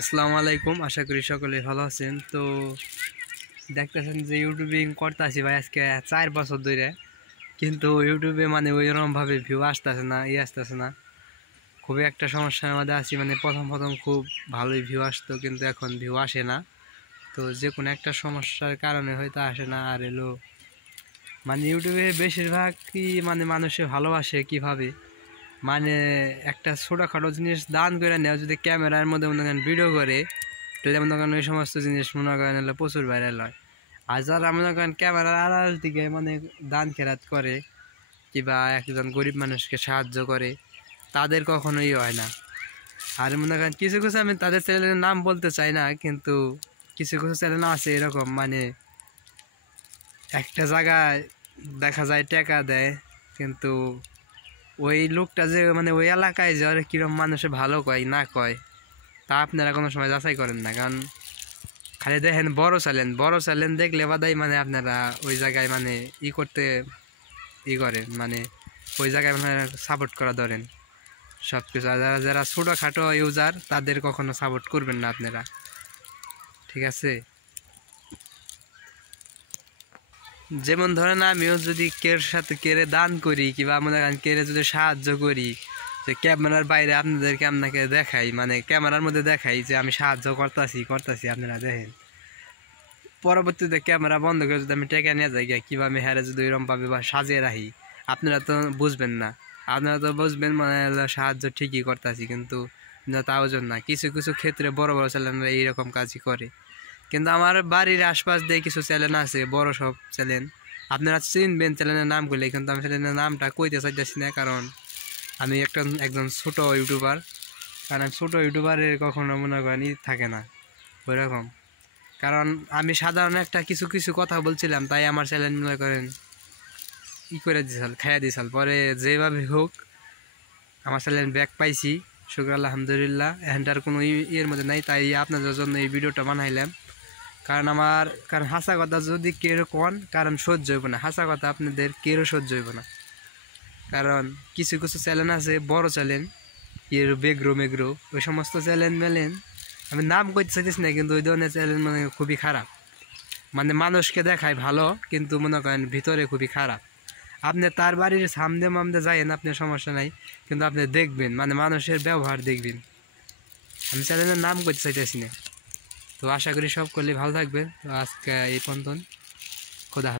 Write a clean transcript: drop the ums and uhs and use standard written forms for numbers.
আসসালামু আলাইকুম, আশা করি সকলে ভালো আছেন। তো দেখতেছেন যে ইউটিউবিং করতেছি ভাই আজকে 4 বছর ধরে, কিন্তু ইউটিউবে মানে ওইরকমভাবে ভিউ আসতেছে না, আসতেছে না। খুবই একটা সমস্যার মধ্যে আছি। মানে প্রথম প্রথম খুব ভালোই ভিউ আসতো, কিন্তু এখন ভিউ আসে না। তো যে কোনো একটা সমস্যার কারণে হয়তো আসে না। আর এলো মানে ইউটিউবে বেশিরভাগই মানে মানুষে ভালোবাসে কিভাবে, মানে একটা ছোটোখাটো জিনিস দান করে নেওয়া, যদি ক্যামেরার মধ্যে মনে করেন ভিডিও করে, তো যেমন ধরেন ওই সমস্ত জিনিস মনে করেন হলে প্রচুর ভাইরাল হয়। আর যারা মনে করেন ক্যামেরার আড়াল দিকে মানে দান খেরাত করে কিংবা একজন গরিব মানুষকে সাহায্য করে, তাদের কখনোই হয় না। আর মনে করেন কিছু কিছু, আমি তাদের চ্যানেলের নাম বলতে চাই না, কিন্তু কিছু কিছু চ্যানেল আছে এরকম, মানে একটা জায়গায় দেখা যায় টাকা দেয়, কিন্তু ওই লোকটা যে মানে ওই এলাকায় যে কিরম মানুষে ভালো কয় না কয়, তা আপনারা কোনো সময় যাচাই করেন না। কারণ খালি দেখেন বড় চ্যালেঞ্জ দেখলে বাদাই মানে আপনারা ওই জায়গায় মানে করেন, মানে ওই জায়গায় মানে সাপোর্ট করা ধরেন সব কিছু। আর যারা যারা ছোটোখাটো ইউজার, তাদের কখনো সাপোর্ট করবেন না আপনারা, ঠিক আছে? যেমন ধরেন আমিও যদি কের সাথে কেড়ে দান করি কিংবা মনে করেন কেড়ে যদি সাহায্য করি, যে ক্যামেরার বাইরে আপনাকে দেখাই, মানে ক্যামেরার মধ্যে দেখাই যে আমি সাহায্য করতেছি, আপনারা দেখেন। পরবর্তীতে ক্যামেরা বন্ধ করে যদি আমি টেকে নিয়ে যাই কিংবা আমি হ্যারে যদি ওইরকমভাবে বা সাজিয়ে রাখি, আপনারা তো বুঝবেন না। আপনারা তো বুঝবেন মানে সাহায্য ঠিকই করতেছি, কিন্তু তাও জন্য না। কিছু কিছু ক্ষেত্রে বড় বড় চ্যানেলরা এইরকম কাজই করে। কিন্তু আমার বাড়ির আশপাশ দিয়ে কিছু চ্যানেল আছে, বড় সব চ্যানেল, আপনারা চিনবেন চ্যানেলের নাম করলে, কিন্তু আমি চ্যানেলের নামটা কইতে চাইতেছি না, কারণ আমি একজন ছোট ইউটিউবার। কারণ ছোটো ইউটিউবারের কখনো মনে করেন থাকে না ওইরকম। কারণ আমি সাধারণ একটা কিছু কিছু কথা বলছিলাম, তাই আমার চ্যানেল মনে করেন করে দিয়েছিল, খাইয়া দিয়েছিল। পরে যেভাবে হোক আমার চ্যানেল ব্যাক পাইছি, শুক্র আলহামদুলিল্লাহ। এখানটার কোনো ইয়ের মধ্যে নাই, তাই আপনাদের জন্য এই ভিডিওটা বানাইলাম। কারণ হাসা কথা যদি কেউ কোন, কারণ সহ্য হইব না হাসা কথা, আপনাদের কেউ সহ্য হইব না। কারণ কিছু কিছু চ্যানেল আছে বড় চ্যানেল, মেগ্রো ওই সমস্ত চ্যানেল মেলেন, আমি নাম করতে চাইতেছি না, কিন্তু ওই ধরনের চ্যানেল মানে খুবই খারাপ। মানে মানুষকে দেখায় ভালো, কিন্তু মনে করেন ভিতরে খুবই খারাপ। আপনি তার বাড়ির সামনে মামদে যাইয়েন, আপনার সমস্যা নাই, কিন্তু আপনি দেখবেন মানে মানুষের ব্যবহার দেখবেন। আমি চ্যানেলের নাম করতে চাইতেছি না। তো আশা করি সব করলে ভালো থাকবে। তো আজকে এই পর্যন্ত, খোদা।